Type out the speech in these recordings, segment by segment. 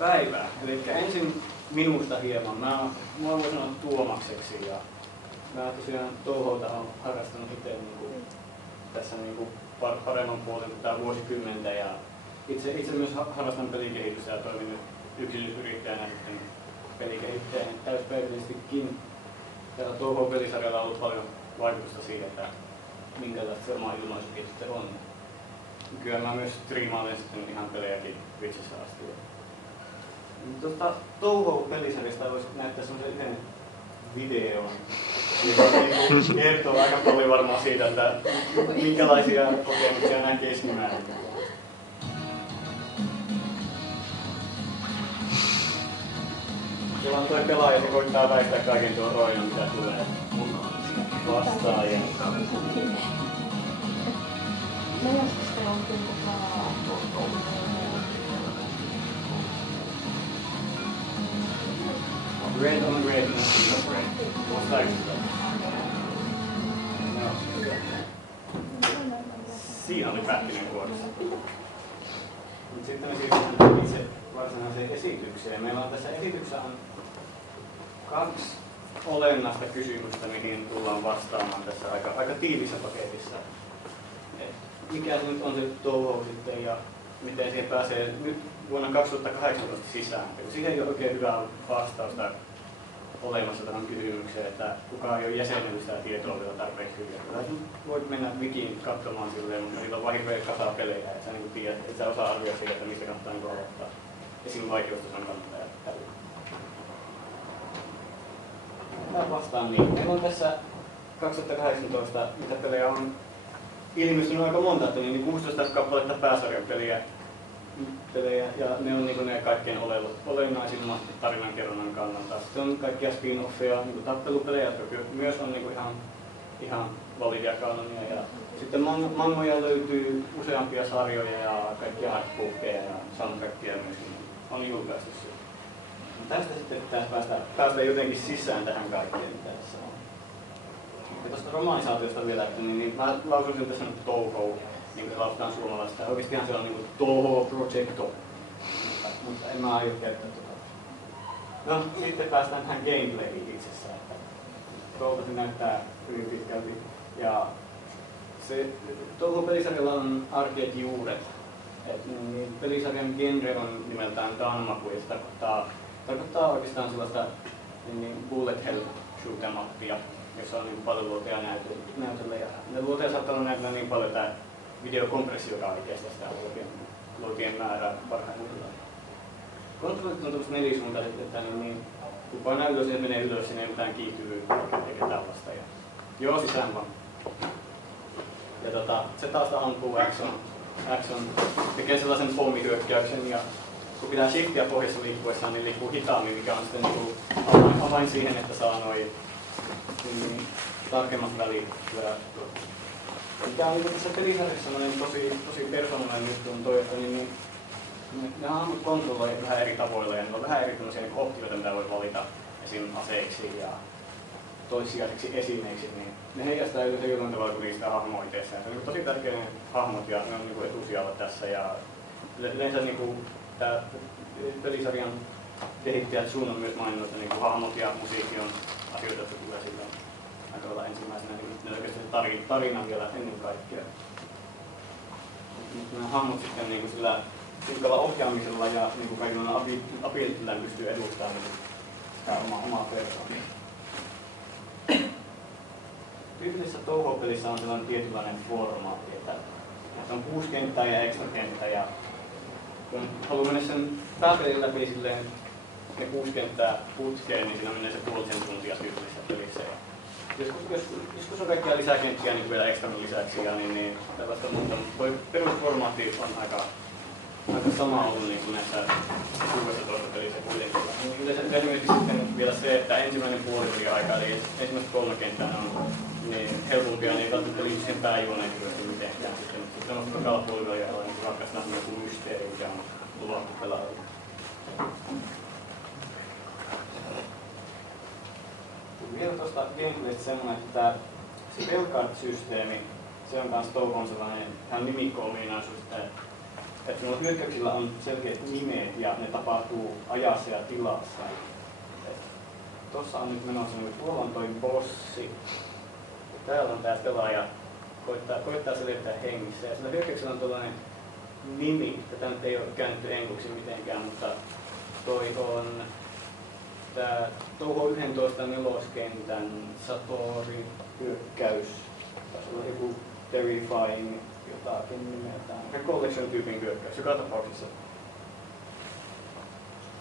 päivää. Eli ensin minusta hieman. Mä voin sanoa Tuomakseksi ja mä tosiaan touhouta olen harrastanut itse tässä paremman puolen tätä vuosikymmentä ja itse myös harrastan pelikehitystä ja toimin nyt yksilöyrittäjänä sitten pelikehittäjänä täyspäiväisestikin. Tällä touhou-pelisarjalla on ollut paljon vaikutusta siihen, että minkälaista se oma ilmaisukin sitten on. Kyllä mä myös striimailen sitten ihan pelejäkin Twitchissä asti. Tuosta touhou-pelisarjasta voisi näyttää semmoisen yhden videon, joka kertoo aika paljon varmaan siitä, että minkälaisia kokemuksia nämä keskimäärin. Siellä on tuo pelaaja, se koittaa väistää kaiken tuon roinon, mitä tulee vastaan. Red on red, nothing of red. What's that? No. Siinä oli pättinen kuorissa. Sitten me siirrytään itse varsinaiseen esitykseen. Meillä on tässä esityksessä kaksi olennaista kysymystä, mihin tullaan vastaamaan tässä aika tiivissä paketissa. Mikä se nyt on se touhou sitten ja miten siihen pääsee nyt vuonna 2018 sisään? Siihen ei ole oikein hyvää vastausta olemassa tähän kysymykseen, että kukaan ei ole jäsenellyt sitä tietoa vielä tarpeeksi hyvin. Voit mennä wikiin katsomaan silleen, mutta niillä on hirveä kasa pelejä, et sä niin tiedät, et sä osaa arvioida siitä, että mistä kannattaa niin aloittaa. Esimerkiksi vaikeustason kannattaa tällä. Mä vastaan niin. Meillä on tässä 2018, mitä pelejä on ilmestynyt aika monta, että niin 16 kappaletta pääsarjan peliä ja ne on niin ne kaikkein olennaisimmat tarinankerronnan kannalta. Sitten on kaikkia spin-offeja, niin tappelupelejä, jotka myös on niin ihan validia kanonia. Ja sitten mangoja löytyy useampia sarjoja ja kaikkia artbookeja ja soundtrackia myöskin on julkaistu. Tästä sitten pitäisi päästä jotenkin sisään tähän kaikkeen, mitä tässä on. Ja tuosta romanisaatiosta vielä, että niin mä lausuisin tässä nyt touhou. Niin kuin lausutaan suomalaista. Oikeastihan se on niin Touhou Projecto, mutta en mä aio käyttää tuota. No, sitten päästään tähän gameplayhin itsessään. Tuolta se näyttää hyvin pitkälti. Ja se Touhou-pelisarjalla on arcade-juuret. Niin pelisarjan genre on nimeltään Danmaku, ja se tarkoittaa oikeastaan sellaista niin bullet hell shoot 'em upia, jossa on niin paljon luoteja näytöllä. Ja ne luoteja saattaa olla näytöllä niin paljon, että videokompressiokaan ei kestä sitä luotien määrää parhaimmillaan. Kontrollit on tämmöiset nelisuuntaiset, että kun painaa ylös ja menee ylös, siinä ei mitään kiihtyvyyttä eikä tällaista. Joo, sisään vaan. Ja se taas ampuu Axon tekee sellaisen pommihyökkäyksen ja kun pitää shiftia pohjassa liikkuessaan, niin liikkuu hitaammin, mikä on sitten avain siihen, että saa noin tarkemmat välit. Mikä on tässä pelisarjassa tosi persoonallinen juttu on toi, että ne hahmot kontrolloi vähän eri tavoilla ja ne on vähän eri optioita, mitä voi valita esim. Aseiksi ja toissijaiseksi esineiksi, niin ne heijastaa yleensä jollain tavalla kuin niistä hahmoa itsessään. Se on tosi tärkeä ne hahmot ja ne on etusijalla tässä ja yleensä tämä pelisarjan kehittäjät Sun on myös maininnut, että hahmot ja musiikki on asioita, jotka tulee sillä aika lailla ensimmäisenä, ne oikeastaan tarina vielä ennen kaikkea. Nämä hahmot sitten sillä tiukalla ohjaamisella ja kaikilla abilityllä pystyy edustamaan sitä omaa persoonaa. Tyypillisessä touhou-pelissä on sellainen tietynlainen formaatti, että se on 6 kenttää ja extra kenttä. Ja kun haluaa mennä sen pääpelin läpi silleen ne 6 kenttää putkeen, niin siinä menee se puolisen tuntia tyypillisessä pelissä. Joskus on kaikkia lisäkenttiä niin vielä ekstra lisäksi ja niin tällaista muuta. Toi perusformaatti on aika sama ollut niin näissä 16 pelissä kuitenkin. Esimerkiksi sitten vielä se, että ensimmäinen puoli aikaa, eli ensimmäiset 3 kenttää on niin helpompia, niin ei välttämättä liity siihen pääjuoneen mitenkään. Sitten on tokalla puolella ja ratkaistaan joku mysteeri, mikä on luvattu pelaajille. Vielä tuosta gameplaystä semmoinen, että se Belcard-systeemi, se on myös touhon sellainen ihan nimikko-ominaisuus, että että nuo hyökkäyksillä on selkeät nimet ja ne tapahtuu ajassa ja tilassa. Tuossa on nyt menossa, niin tuolla on toi bossi. Täällä on tää pelaaja, koittaa selvittää hengissä. Ja sillä hyökkäyksellä on tuollainen nimi, tätä nyt ei ole käännetty englanniksi mitenkään, mutta toi on tää Touhou 11 neloskentän Satori hyökkäys. Tässä on joku Terrifying jotakin nimeltään. Recollection-tyypin hyökkäys, joka tapauksessa.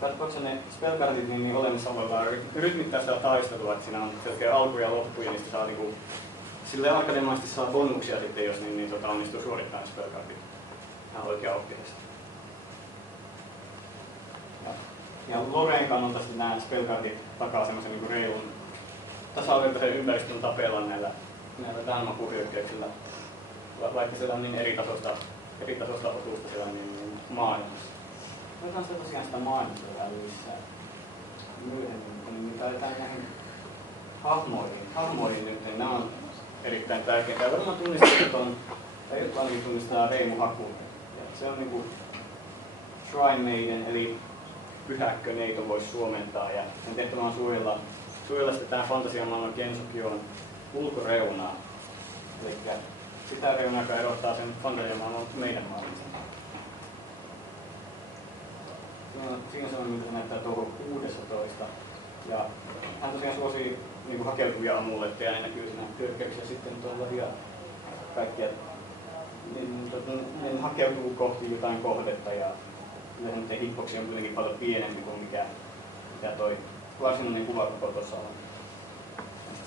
Katsotaan ne spellcardit niin olemassa olevaa rytmittää sitä taistelua, että siinä on selkeä alku ja loppu ja niistä saa niinku silleen akademisesti saa bonuksia sitten, jos niin onnistuu suorittamaan spellcardit ihan oikeaoppisesti. Ja Loreen kannalta sitten nämä spellcardit takaa semmoisen niinku reilun tasavertaisen ympäristön tapella näillä Danmaku-hyökkäyksillä, vaikka siellä on niin eri tasosta osuusta siellä niin maailmassa. Otetaan sitä tosiaan sitä maailmasta vielä lisää myöhemmin, kun nimittäin näihin hahmoihin nyt, nämä on erittäin tärkeitä. Ja varmaan tunnistettu on, tai jotain tunnistaa Reimu Hakunen. Se on niinku Shrine Maiden, eli pyhäkköneito voisi suomentaa, ja sen tehtävä on suojella sitä tämän fantasiamaailman Gensokion ulkoreunaa. Eli sitä reunaa, joka erottaa sen fantasiamaailman meidän maailmasta. Siinä se on, miltä se näyttää Touhou 16. Ja hän tosiaan suosii niin hakeutuvia amuletteja, ne näkyy siinä hyökkäyksissä sitten tuollaisia kaikkia. Ne hakeutuu kohti jotain kohdetta ja yleensä hitboxi on kuitenkin paljon pienempi kuin mikä toi varsinainen kuvakoko tuossa on.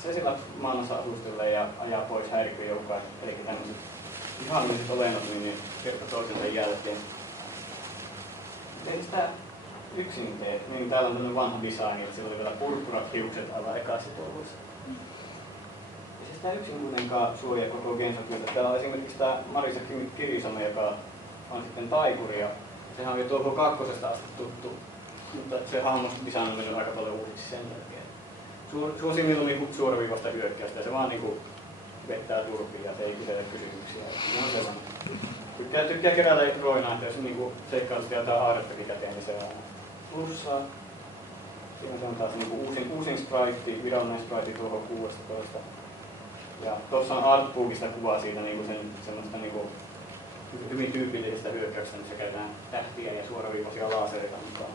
Se sillä maanassa asustelee ja ajaa pois häiriköjoukkoa, eli tämmöiset ihanniset olennot niin kerta toisensa jälkeen. Ei sitä yksin tee. Niin täällä on tämmöinen vanha design, että sillä oli vielä purppurat hiukset aivan ekassa touhuissa. Ei se sitä yksin kuitenkaan suojaa koko Gensokiota. Täällä on esimerkiksi tämä Marisa Kirisame, joka on sitten taikuri. Ja sehän on jo Touhou 2 asti tuttu, mutta se hahmosta design on mennyt aika paljon uusiksi sen jälkeen. Suosi mieluummin suoraviivasta hyökkäystä ja se vaan niinku vettää turpiin ja se ei kysele kysymyksiä. Se on sellainen. Tykkää kerätä roinaa, että jos niinku seikkailusta jotain aarrettakin käteen, niin se on plussaa. Siinä se on taas niinku uusin sprite, virallinen sprite Touhou 16. Ja tuossa on artbookista kuvaa siitä niinku semmoista niinku hyvin tyypillisestä hyökkäyksestä, missä käytetään tähtiä ja suoraviivaisia laasereita mukaan.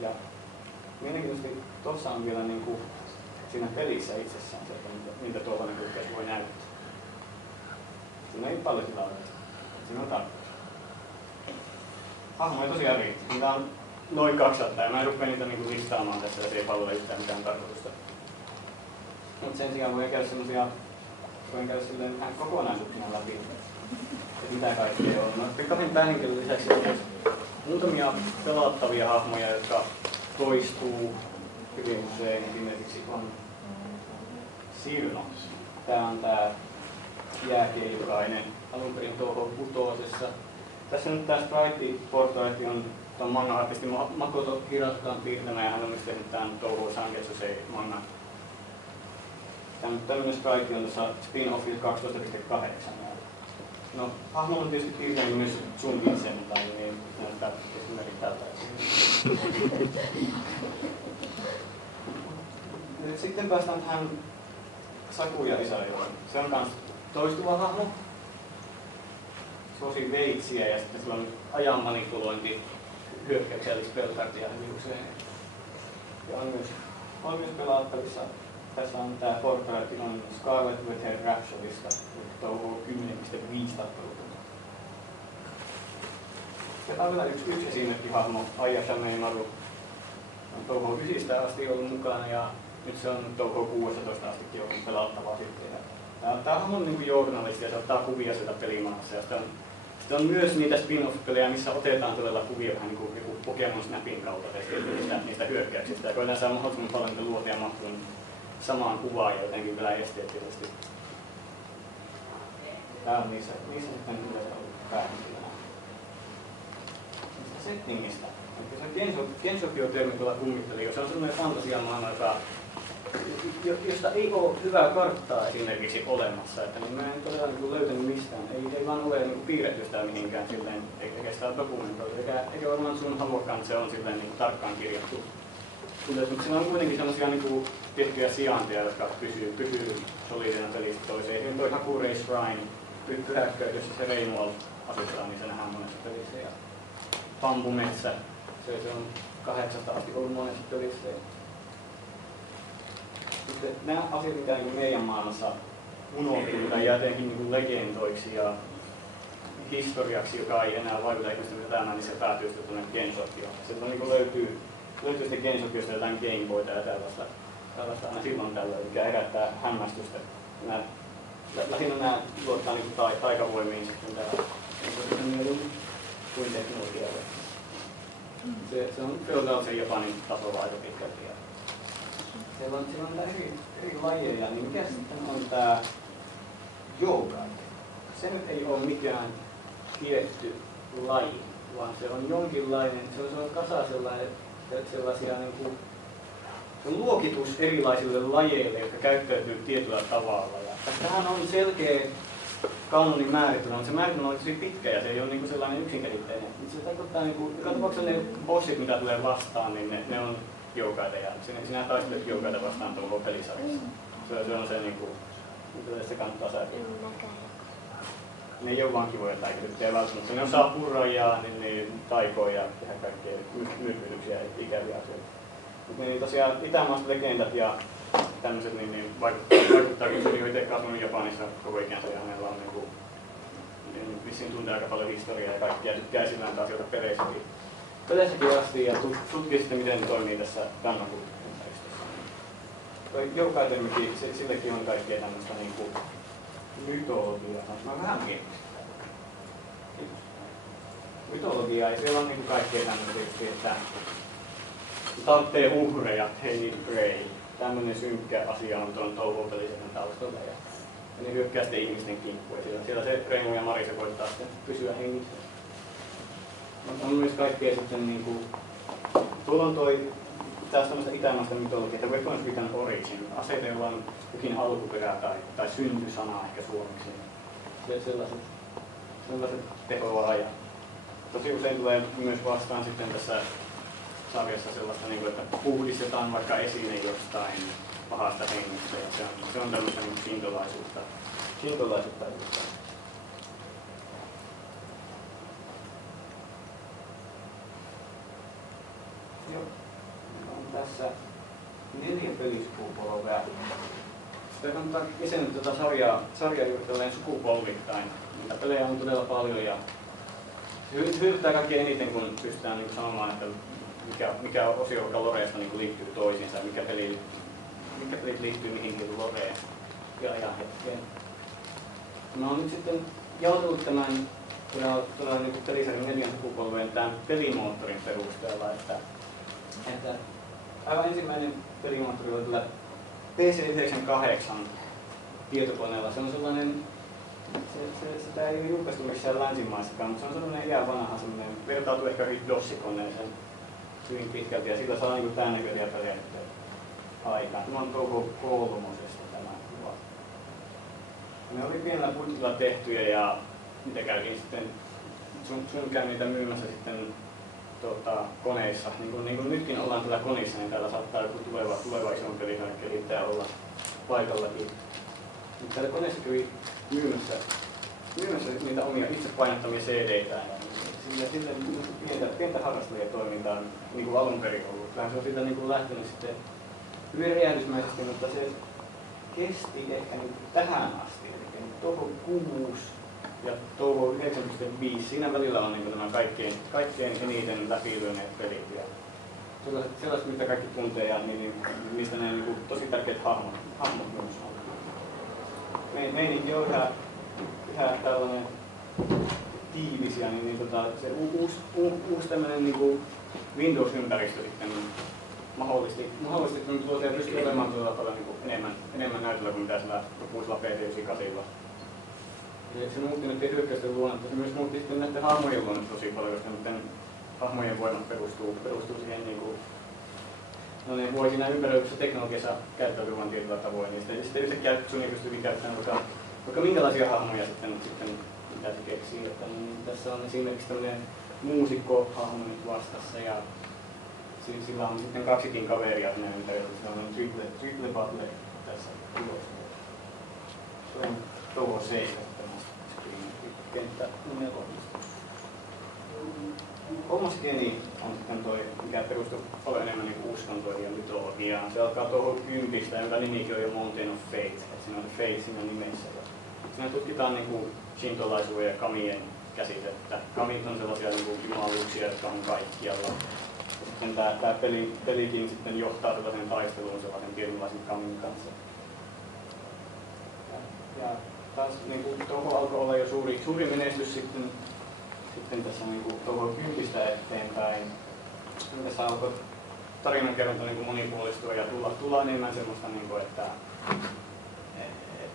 Ja mielenkiintoisesti tuossa on vielä niinku siinä pelissä itsessään se, että miltä tuollainen hyökkäys voi näyttää. Siinä ei paljon sillä ole. Siinä on tarkoitus. Hahmoja tosiaan riittää. Niitä on noin 200 ja mä en rupea niitä niinku listaamaan tässä, että se ei palvele yhtään mitään tarkoitusta. Mutta sen sijaan voin käydä semmosia, vähän kokonaisuuksina läpi, että mitä kaikkea on. No, kahden päähenkilön lisäksi on muutamia pelattavia hahmoja, jotka toistuu hyvin usein. Esimerkiksi on Sirno. Tää on tää jääkeikainen alun perin Touhou 6. Tässä nyt tää sprite-portreetti on tuon manga-artisti Makoto Hiratakan piirtämä ja hän on myös tehnyt tämän Touhou Sangetsusei manga. Tämmönen sprite on tuossa spin-offilla 12.8. No, hahmo on tietysti piirtänyt myös sun itse, mutta niin näyttää esimerkiksi tältä. Sitten päästään tähän Sakuja Isaioon. Se on kans toistuva hahmo. Suosii veitsiä ja sitten sillä on ajan manipulointi hyökkäyksiä, eli spellcardia hyvin usein. Ja on myös pelattavissa. Tässä on tää portreetti on Scarlet Wither Rhapsodista, Touhou 10.5 tappelutunta. Tää on vielä yksi esimerkkihahmo, Ayasha Meimaru. On Touhou 9 asti ollut mukana ja nyt se on Touhou 16 astikin ollut pelattavaa sitten. Tää on niinku journalisti ja se ottaa kuvia sieltä pelimaassa. Ja sitten on myös niitä spin-off-pelejä, missä otetaan todella kuvia vähän niinku joku Pokemon Snapin kautta niistä hyökkäyksistä. Ja koetaan saada mahdollisimman paljon niitä luotia mahtuun samaan kuvaan ja jotenkin vielä esteettisesti. Tää on niissä sitten yleensä ollut päähenkilönä. Settingistä. Se Gensokyo-termi tuolla kummitteli, jos se on sellainen fantasiamaailma, joka josta ei ole hyvää karttaa esimerkiksi olemassa, että niin mä en todella niin löytänyt mistään, ei vaan ole niin piirretty sitä mihinkään silleen, eikä sitä dokumentoitu, eikä varmaan sun haluakaan, että se on silleen niin tarkkaan kirjattu. Mutta siinä on kuitenkin sellaisia niin tiettyjä sijainteja, jotka pysyy solidina pelistä toiseen. Esimerkiksi toi Hakurei Shrine, pyhäkkö, jossa se Reimual asuttaa, niin se nähdään monessa pelissä. Ja Pampumetsä, se on 8 asti ollut monessa pelissä. Sitten nämä asiat, mitä niin meidän maailmassa unohtuu tai jotenkin niin legendoiksi ja historiaksi, joka ei enää vaikuta ihmisten elämään, niin se päätyy sitten tuonne Genshokioon. Sieltä niin löytyy sitten Genshokiosta jotain Gameboyta ja tällaista aina silloin tällöin, mikä herättää hämmästystä. Lähinnä nämä luottaa niin taikavoimiin sitten täällä kuin teknologialle. Se on feodaalisen Japanin tasolla aika pitkälti. Siellä on eri lajeja, niin mikä sitten on tämä jooga? Se nyt ei ole mikään tietty laji, vaan se on jonkinlainen, se on kasa sellaisia niin kuin, se on luokitus erilaisille lajeille, jotka käyttäytyy tietyllä tavalla. Ja tästähän on selkeä kanonin määritelmä, se määritelmä on tosi pitkä ja se ei ole niin kuin sellainen yksinkertainen. Se tarkoittaa, niin kuin, joka tapauksessa ne bossit, mitä tulee vastaan, niin ne on joukaita ja sinä taistelet joukaita vastaan tuolla pelisarjassa. Se on se niinku, se kannattaa säätää. Ne ei ole vaan kivoja taikelyttejä välttämättä. Ne osaa purroja, niin taikoja ja tehdä kaikkea myrkytyksiä ja ikäviä asioita. Mutta niin tosiaan itämaalaiset legendat ja tämmöiset niin vaikuttaa kyllä se itse kasvanut Japanissa koko ikänsä ja hänellä on niin vissiin tuntee aika paljon historiaa ja kaikkia tykkää esillään asioita peleissäkin asti ja tutkii sitten miten ne toimii tässä Danmaku-ympäristössä. Joukaitemmekin, silläkin on kaikkea tämmöistä niinku mytologiaa. Mä vähän mietin sitä. Mytologiaa ja siellä on niinku kaikkea tämmöisiä, että tarvitsee uhreja, he need pray. Tämmöinen synkkä asia on tuon touhupeliselän taustalla ja ne hyökkää sitten ihmisten kimppuun. Siellä se Reimu ja Mari se koittaa sitten pysyä hengissä. On myös kaikkea sitten niinku, tuolla on taas tämmöistä itämaista mytologiaa, että weapons with an origin, aseita, joilla on jokin alkuperä tai syntysana ehkä suomeksi. Sellaiset tehoaa ja tosi usein tulee myös vastaan sitten tässä sarjassa sellaista, että puhdistetaan vaikka esine jostain pahasta hengestä ja se on tämmöistä kiintolaisuutta. Joo. On tässä 4 pelisukupolvea. Sitä kannattaa jäsennyt tätä sarjaa juuri sukupolvittain. Niitä pelejä on todella paljon ja se hyödyttää kaikkein eniten, kun pystytään niin sanomaan, että mikä osio vaikka Loreesta niin liittyy toisiinsa ja mikä pelit liittyy mihinkin Loreen ja ajanhetkeen. Mä oon nyt sitten jaotellut tämän todella niin pelisarjan 4 sukupolven tämän pelimoottorin perusteella, että aivan ensimmäinen pelimoottori oli tällä PC98 tietokoneella. Se on sellainen, sitä ei ole julkaistu missään länsimaissakaan, mutta se on sellainen ihan vanha, sellainen vertautuu ehkä DOS-koneeseen hyvin pitkälti ja sillä saa niin tämän näköisiä pelejä aikaan. Tämä on Touhou 3 tämä kuva. Ne oli pienellä budjetilla tehtyjä ja niitä käytiin sitten, sun käy niitä myymässä sitten koneissa. Niin kuin nytkin ollaan tällä koneissa, niin täällä saattaa joku tuleva ison pelisarjan kehittäjä olla paikallakin. Täällä koneessa kävi myymässä niitä omia itse painottamia CD-tään. Sillä pientä harrastajatoimintaa niin kuin alun perin ollut. Vähän se on siitä niin lähtenyt sitten hyvin räjähdysmäisesti, mutta se kesti ehkä niin tähän asti. Eli Touhou 6 ja Touhou 9.5. Siinä välillä on niin tämä kaikkein eniten läpilyöneet pelit. Ja sellaiset, mitä kaikki tuntee ja mistä ne niin tosi tärkeät hahmot myös on. Meininki on ihan tällainen tiivisiä, se uusi tämmöinen niin Windows-ympäristö sitten mahdollisesti tuolla pystyy olemaan todella paljon niin enemmän näytöllä kuin mitä sillä uusilla PC98. Se muutti nyt hyökkäysten luonnetta, se myös muutti sitten näiden hahmojen luonnetta tosi paljon, koska miten hahmojen voimat perustuu siihen voi siinä ympäröivässä teknologiassa käyttäytyä vain tietyllä tavoin, niin sitten yhtäkkiä sun ei pysty käyttämään vaikka minkälaisia hahmoja sitten mitä se keksii. Että, tässä on esimerkiksi tämmöinen muusikko-hahmo nyt vastassa ja sillä on sitten kaksikin kaveria siinä ympärillä. Sillä on Triple Butler tässä tulossa. Se on Toho 7 kenttä nelosesta. Kolmas geni on sitten toi, mikä perustuu paljon enemmän niin uskontoihin ja mytologiaan. Se alkaa Toho 10, jonka nimikin on jo Mountain of Fate. Siinä on Fate siinä nimessä. Siinä tutkitaan niin shintolaisuuden ja kamien käsitettä. Kamit on sellaisia niin jumaluuksia, jotka on kaikkialla. Sitten tämä pelikin sitten johtaa sellaisen taisteluun sellaisen tietynlaisen kamin kanssa. Ja taas niin Toho alkoi olla jo suuri menestys sitten tässä niin Toho 10 eteenpäin. Tässä alkoi tarinankerronta niin monipuolistua ja tulla enemmän semmoista, niin kuin, että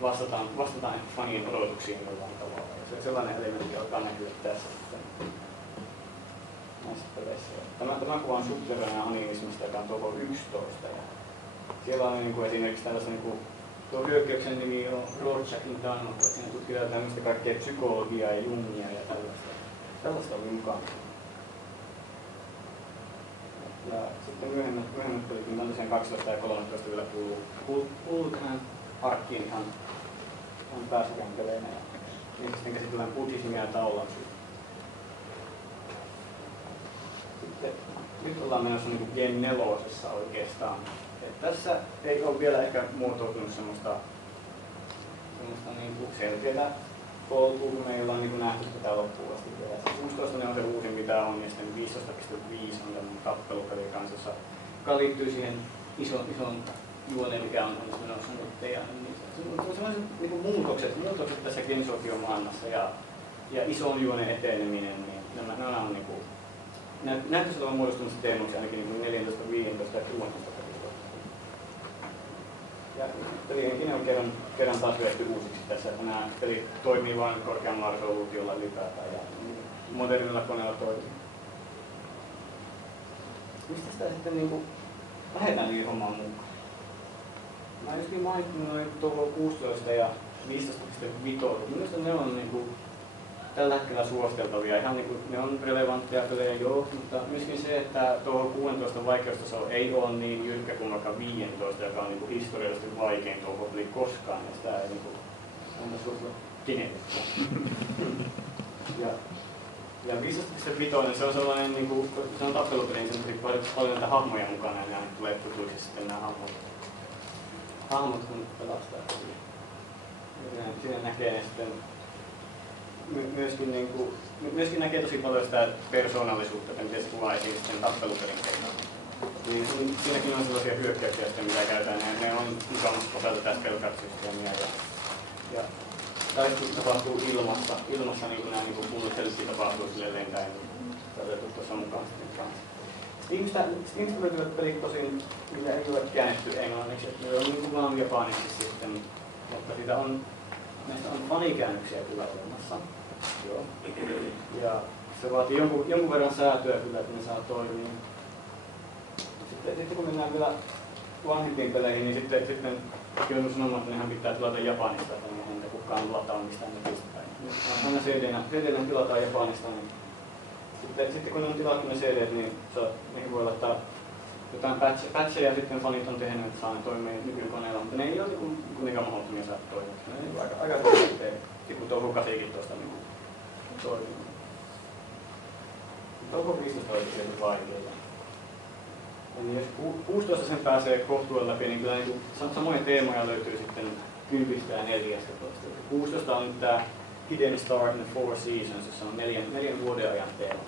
vastataan fanien odotuksiin jollain tavalla. Ja sellainen elementti alkaa näkyä tässä sitten näissä peleissä. Tämä kuva on Subterranean animismista, joka on Toho 11. Ja siellä on niin esimerkiksi tällaista, tuo hyökkäyksen nimi on Rorschachin Tunnel, siinä tutkitaan tämmöistä kaikkea psykologiaa ja jungia ja tällaista. Tällaista oli mukaan. Ja sitten myöhemmät pelit, mitä tosiaan 12 ja 13 vielä kuuluu tähän arkkiin ihan pääsarjan peleinä. Ja sitten käsitellään buddhismia ja taolaisuutta. Sitten nyt ollaan menossa niin Gen 4 oikeastaan. Et tässä ei ole vielä ehkä muotoutunut semmoista niin selkeää polkua, kun meillä on niin nähty tätä loppuun asti vielä. 16 on se uusin mitä on, ja sitten 15.5 on tämmöinen tappelupeli kanssa, joka liittyy siihen ison juoneen, mikä on menossa nyt. Ja niin, on sellaiset niin muutokset tässä Gensokio-maailmassa ja ison juonen eteneminen, niin nämä on niin kuin, näyttäisi olevan muodostumassa teemoksi ainakin niin 14, 15 ja 16. Ja pelienkin on kerran taas vedetty uusiksi tässä, että nämä pelit toimii vain korkeammalla resoluutiolla ylipäätään ja modernilla koneella toimii. Mistä sitä sitten niin lähdetään niihin hommaan mukaan? Mä just mainitsin noin Toho 16 ja 15.5. Minusta ne on niin kuin tällä hetkellä suositeltavia. Ihan niin kuin, ne on relevantteja pelejä joo, mutta myöskin se, että Toho 16 vaikeustaso ei ole niin jyrkkä kuin vaikka 15, joka on niin kuin historiallisesti vaikein Toho-peli koskaan. Ja sitä ei niin kuin anta suositella kenellekään. Ja 15.5 se on sellainen, niin kuin, se on tappelupeli, niin se on paljon näitä hahmoja mukana ja ne tulee tutuiksi sitten nämä hahmot kun pelastaa. Siinä näkee sitten myöskin näkee tosi paljon sitä persoonallisuutta, miten se kuvaa esiin sitten tappelupelin keinoin. Niin siinäkin on sellaisia hyökkäyksiä, mitä käytetään, ja ne on mukavasti osa tätä spellcard-systeemiä. Ja taistelu tapahtuu ilmassa niin kuin nämä niin bullet tapahtuu sille lentäen, niin otettu tuossa mukaan sitten kanssa. Steamista löytyvät pelit tosin, mitä ei ole käännetty englanniksi, että ne on niin kuin vaan japaniksi sitten, mutta näistä on fanikäännöksiä kyllä olemassa. Joo. Ja se vaatii jonkun verran säätöä kyllä, että ne saa toimia. Sitten kun mennään vielä vanhempiin peleihin, niin sitten joudun sanomaan, että nehän pitää tilata Japanista, että niitä kukaan lataa mistään netistä päin. Aina CD-nä tilataan Japanista, niin sitten kun ne on tilattu ne CD, niin niihin voi laittaa jotain patcheja sitten fanit on tehnyt, että saa ne toimia nykykoneella, mutta ne ei ole kuitenkaan mahdottomia saada toimia. Ne on aika tärkeä, tippu Toho 8 tuosta toimii. Toho 15 on tietysti vaikeita. Eli jos 16 sen pääsee kohtuudella läpi, niin kyllä niin samoja teemoja löytyy sitten 10 ja 14. 16 on tämä Hidden Star in the Four Seasons, jossa on 4 vuoden ajan teema.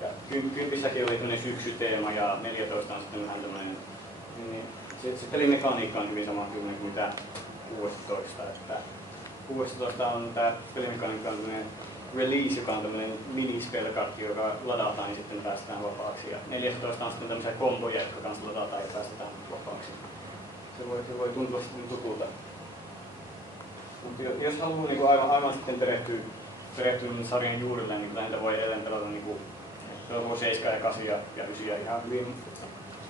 Ja 10 oli tämmöinen syksyteema ja 14 on sitten vähän tämmöinen, niin se pelimekaniikka on hyvin sama kuin mitä 16. Että 16 on tämä pelimekaniikka on tämmöinen release, joka on tämmöinen minispellkartti, joka ladataan ja sitten päästään vapaaksi. Ja 14 on sitten tämmöisiä komboja, jotka kanssa ladataan ja päästetään vapaaksi. Se voi tuntua sitten tutulta. Mutta jos haluaa niin aivan sitten perehtyä sarjan juurille, niin näitä voi edelleen pelata niin 7 ja 8 ja 9 ihan hyvin.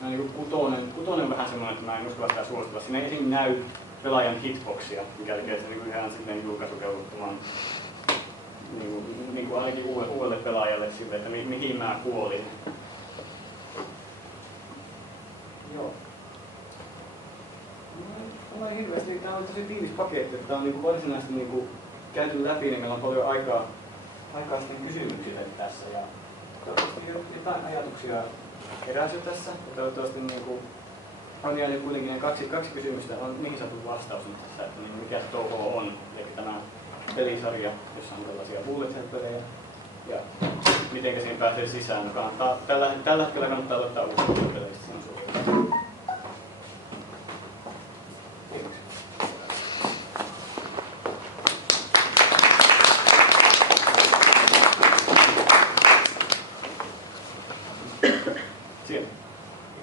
on niin kutonen on vähän semmoinen, että mä en uskalla sitä suositella. Siinä ei esim. Näy pelaajan hitboxia, mikä tekee se niin ihan silleen julkaisukelvottoman niin ainakin uudelle pelaajalle sille, että mihin mä kuolin. Joo. Tämä on hirveästi, tämä on tosi tiivis paketti, että tämä on niin varsinaisesti niin käyty läpi, niin meillä on paljon aikaa sitten kysymyksille tässä. Ja toivottavasti jotain ajatuksia heräsi tässä. Ja toivottavasti niin kuin, on jäänyt kuitenkin ne kaksi kysymystä, on niihin saatu vastaus tässä, että niin mikä se touho on, eli tämä pelisarja, jossa on tällaisia bullet hell-pelejä, ja miten siihen pääsee sisään. Tällä hetkellä kannattaa aloittaa uusista peleistä, se on suosittu.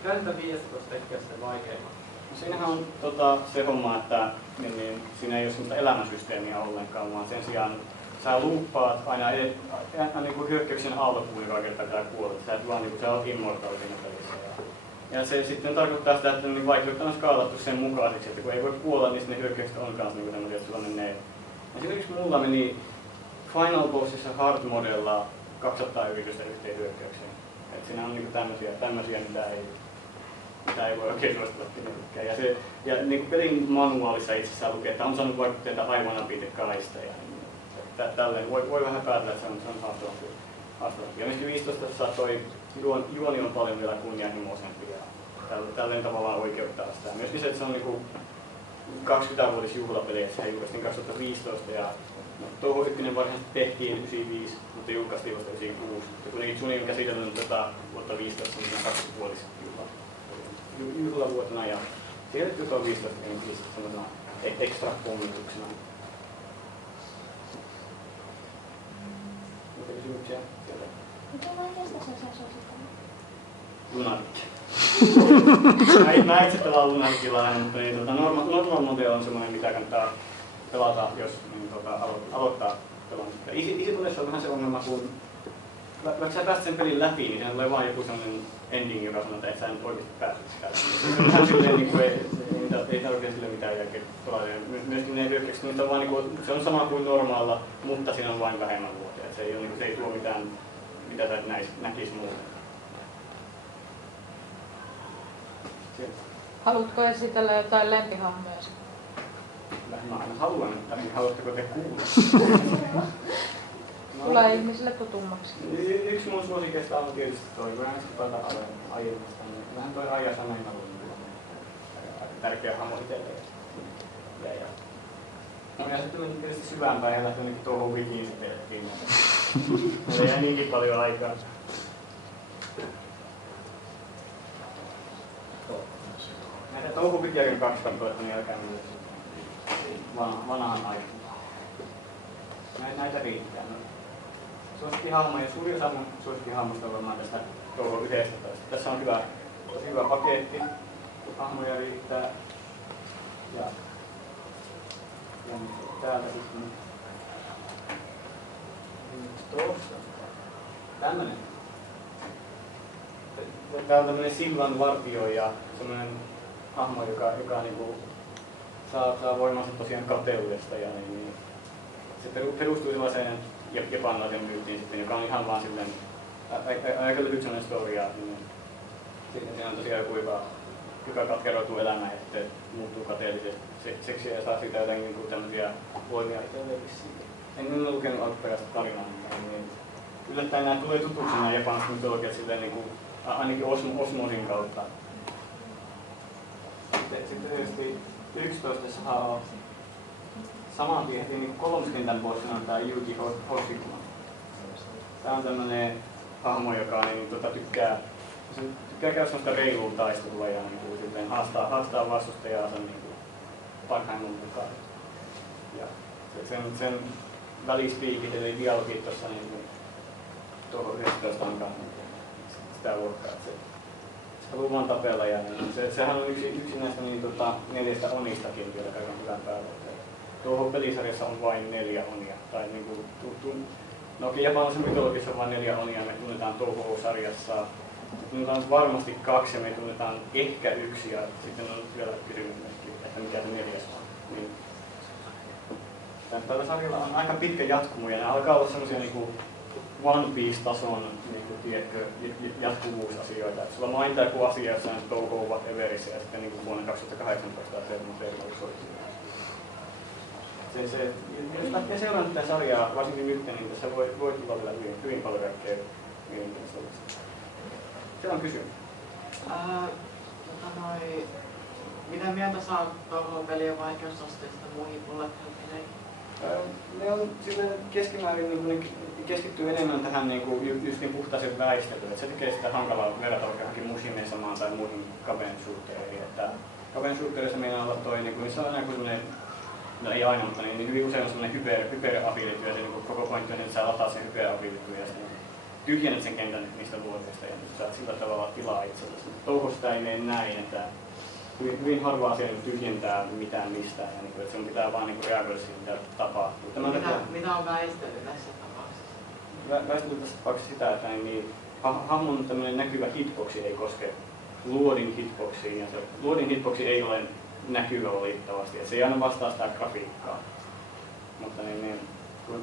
Mikä sitä 15 tekee sitten vaikeamman? No siinähän on se homma, että niin siinä ei ole sellaista elämänsysteemiä ollenkaan, vaan sen sijaan sä luuppaat aina niin hyökkäyksen alkuun, joka kertaa pitää kuolla. Sä et vaan niin sä olet immortal siinä pelissä. Ja se sitten tarkoittaa sitä, että niin vaikeutta on skaalattu sen mukaiseksi, että kun ei voi kuolla, niin ne hyökkäykset on kanssa niin sellaisia, että sulla menee. Esimerkiksi mulla meni Final Bossissa hard modella 200 yritystä yhteen hyökkäykseen. Et siinä on niin tämmöisiä mitä ei voi oikein suositella kenellekään. Ja niin pelin manuaalissa itsessään lukee, että on saanut vaikutteita aivan apitekaista. Tälleen voi vähän päätellä, että se on haastavampi. Ja myöskin 15 toi juoni on paljon vielä kunnianhimoisempi ja tälleen tavallaan oikeuttaa sitä. Myöskin se, että se on niin 20-vuotisjuhlapeli, että se julkaistiin 2015 ja touho 1 varsinaisesti tehtiin 95, mutta julkaistiin vasta 96. Ja kuitenkin Sony on käsitellyt vuotta 15 20-vuotisjuhlavuotena ja siellä nyt on 15 niin sellaisena ekstra pommituksena. Mitä kysymyksiä sieltä? Miten vaikeasta se saa suositella? Lunatic. Mä itse pelaan Lunaticilla aina, mutta niin, normal mode on semmoinen, mitä kannattaa pelata, jos niin, aloittaa pelaamista. Easy-modessa on vähän se ongelma, kun vaikka sä pääset sen pelin läpi, niin siinä tulee vaan joku sellainen ending, joka sanoo, että et sä nyt oikeasti pääset sitä. Se on vähän silleen, niin kuin ei oikein sille mitään jälkeen pelata. Myöskin ne hyökkäykset, niin on niin se on sama kuin normaalilla, mutta siinä on vain vähemmän vuotia. Se ei, se ei tuo mitään, mitä sä näkis muuten. Haluatko esitellä jotain lempihahmoja? Mä aina haluan, että haluatteko te kuulla? Tulee ihmisille tutummaksi. Yksi mun suosikeista on tietysti toi, kun äänestä tuolta aiemmasta. Vähän toi Aija Sanaina on aika tärkeä hahmo itselleen. Ja sitten meni tietysti syväänpäin ja lähti jonnekin tuohon wikiin se pelettiin. Meillä jäi niinkin paljon aikaa. Näitä touhupikiäkin 2 kappaletta, niin älkää myös vanhaan aikaan. Näitä riittää. Suosikkihahmoja, suuri osa mun suosikkihahmosta on varmaan tästä touhu 11. Tässä on tosi hyvä paketti. Hahmoja riittää. Ja täältä sitten. Tuossa. Tämmönen. Tää on tämmönen Silvan vartioija, semmonen hahmo, joka niinku saa voimansa tosiaan kateudesta ja niin se perustuu sellaiseen japanilaisen myytiin sitten, joka on ihan vaan silleen aika lyhyt sellainen story ja niin siinä on tosiaan joku joka katkeroituu elämään ja sitten muuttuu kateellisesti seksiä ja saa siitä jotenkin niinku tämmösiä voimia itselleen vissiin. En ole lukenut alkuperäistä tarinaa, niin yllättäen nämä tulee tutuksi nämä japanilaiset mytologiat silleen niinku ainakin osmosin kautta. Sitten tietysti 11 on saman tien heti niin 3 kentän bossina on tää Yuji Hoshikuma. Tää on tämmönen hahmo, joka niin, tykkää käydä semmoista reilua taistelua ja niin, haastaa vastustajaansa niin, parhaimman mukaan. Ja sen välispiikit eli dialogit tossa niin, tuohon 11 ankaa sitä luokkaa. Se haluaa vaan tapella ja niin, sehän on yksi näistä niin, 4 onistakin vielä kaiken hyvän päällä. Tuohon pelisarjassa on vain 4 onia. Tai niin kuin, no japanilaisessa mytologiassa on vain 4 onia. Me tunnetaan Touhou-sarjassa Niitä on varmasti 2 ja me tunnetaan ehkä 1 ja sitten on vielä kysymysmerkki, että mikä se 4 on. Niin. Tällä sarjalla on aika pitkä jatkumo ja ne alkaa olla semmosia niinku One Piece-tason niinku, jatkuvuusasioita. Et sulla mainitaan joku asia jossain Touhou whateverissä ja sitten niinku vuonna 2018 oli soittaa. Jos lähtee seuraamaan tätä sarjaa, varsinkin nyt, niin tässä voi tulla vielä hyvin paljon kaikkea mielenkiintoista. Se on kysymys. Mitä mieltä sä oot Touhou-pelien vaikeusasteista muihin bullet hell-peleihin? Ne on silleen keskimäärin niin keskittyy enemmän tähän just niin puhtaaseen väistelyyn. Et se tekee sitä hankalaa verrata vaikka johonkin Mushimeen samaan tai muihin Kaven shooteriin. Kaven shooterissa meillä on toi, missä on aina sellainen, no ei aina, mutta niin hyvin usein on sellainen hyper-ability ja se koko pointti on, että sä lataa sen hyper-ability ja sitten tyhjennät sen kentän niistä luonteista ja saat sillä tavalla tilaa itsellesi. Touhosta ei mene näin, että hyvin harva asia tyhjentää mitään mistään ja että sun pitää vaan reagoida siihen, mitä tapahtuu. Mitä on väistely tässä tapauksessa? Väistely tässä tapauksessa sitä, että hahmon näkyvä hitboxi ei koske luodin hitboxiin ja se luodin hitboxi ei ole näkyvä valitettavasti, että se ei aina vastaa sitä grafiikkaa. Mutta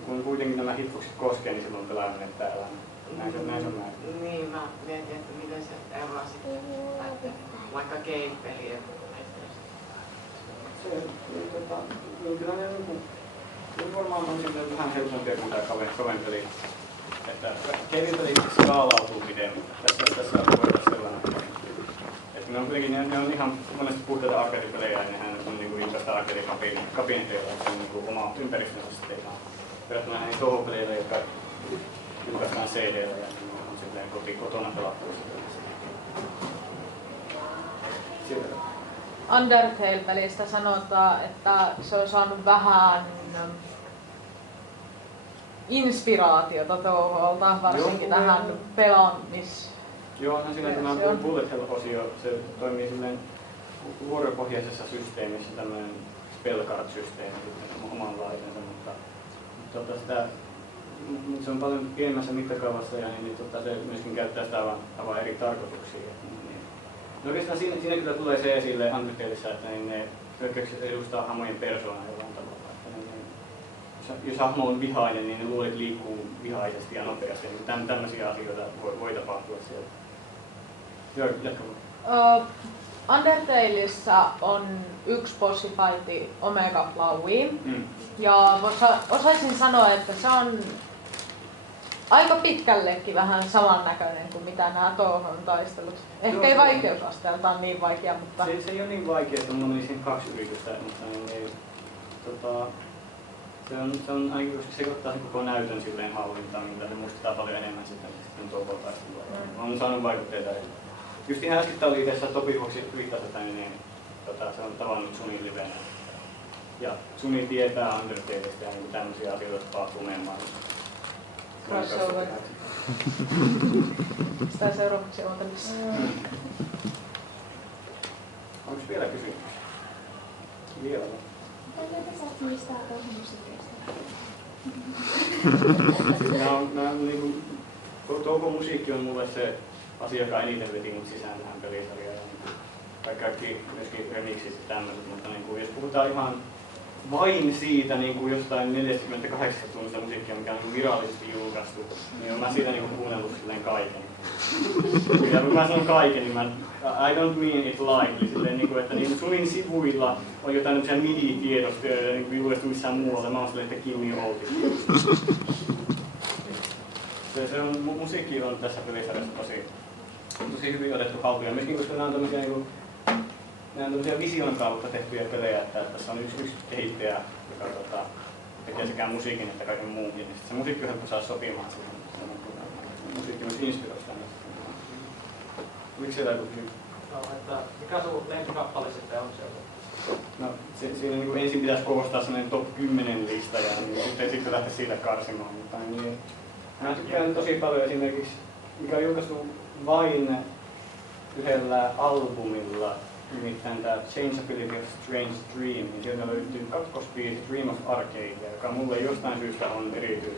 kun kuitenkin nämä hitboxit koskee, niin silloin pelaa menettää elämää. Näin se on näin. Niin, mä mietin, että miten se eroaa sitten vaikka game-pelien kyllä ne varmaan on sitten vähän helpompia kuin tämä Kaven peli. Game-peli skaalautuu pidemmän. Tässä voi olla sellainen. Ne on kuitenkin ne on ihan monesti puhtaita arcade-pelejä ja nehän on julkaista arcade-kabineteilla, että se on oma ympäristönsä sitten ihan verrattuna näihin Touhou-peleille, jotka julkaistaan CD-llä ja on silleen kotona pelattavissa. Undertale-pelistä sanotaan, että se on saanut vähän inspiraatiota Touhoulta, varsinkin tähän pelaamis. Joo, onhan siinä tämä bullet hell-osio, se toimii silleen vuoropohjaisessa systeemissä, tämmöinen spellcard-systeemi omanlaisensa, mutta se on paljon pienemmässä mittakaavassa ja se myöskin käyttää sitä aivan eri tarkoituksia. No oikeastaan siinä kyllä tulee se esille Undertaleissa, että ne hyökkäykset edustaa hahmojen persoonaa jollain tavalla. Jos hahmo on vihainen, niin ne luolit liikkuu vihaisesti ja nopeasti. Tämmöisiä asioita voi tapahtua siellä. Undertaleissa on yksi bossifighti Omega Floween. Ja osaisin sanoa, että se on aika pitkällekin vähän samannäköinen kuin mitä nämä Touhoun taistelut. Ehkä ei vaikeusasteeltaan niin vaikea, mutta... Se ei ole niin vaikea, että mulla meni siihen 2 yritystä, mutta se on ainakin, koska se ottaa sen koko näytön silleen hallintaan, mitä se muistetaan paljon enemmän sitten Touhoun taistelua. Olen saanut vaikutteita. Just ihan äsken oli tässä Topivoksi viittasi, niin se on tavannut Sunin livenä. Ja Suni tietää Undertaleista ja tämmöisiä asioita tapahtuu meidän maailmassa. Crossover. Sitä seuraavaksi ootellessa. Onko vielä kysymys? Vielä. Mitä sä oot muistaa Touhou-musiikista? Touhou-musiikki on mulle se asia, joka eniten veti mut sisään tähän pelisarjaan. Kaikki myöskin remixit ja tämmöiset, mutta jos puhutaan ihan vain siitä jostain 48 tunnista musiikkia, mikä on virallisesti julkaistu, niin olen mä siitä kuunnellut silleen kaiken. Ja kun mä sanon kaiken, niin I don't mean it lightly, silleen, että Sunin sivuilla on jotain MIDI-tiedostoja, joita ei julkaistu missään muualla, mä oon silleen, että Kimi Outi. Se on, musiikki on tässä pelisarjassa tosi hyvin otettu haltuun, myöskin koska nämä on tämmöisiä vision kautta tehtyjä pelejä, että tässä on yksi kehittäjä, joka tekee sekä musiikin että kaiken muunkin, niin se musiikki on helppo saada sopimaan siihen. Musiikki myös inspiroi sitä. Miksi siellä joku kysymys? No, että mikä sun lempikappale sitten on siellä? No, siinä ensin pitäisi koostaa sellainen top 10 lista ja sitten lähteä siitä karsimaan. Mutta mä tykkään tosi paljon esimerkiksi, mikä on julkaistu vain yhdellä albumilla, nimittäin tämä Changeability of Strange Dream, niin sieltä löytyy kakkospiisi Dream of Arcadia, joka mulle jostain syystä on erityisen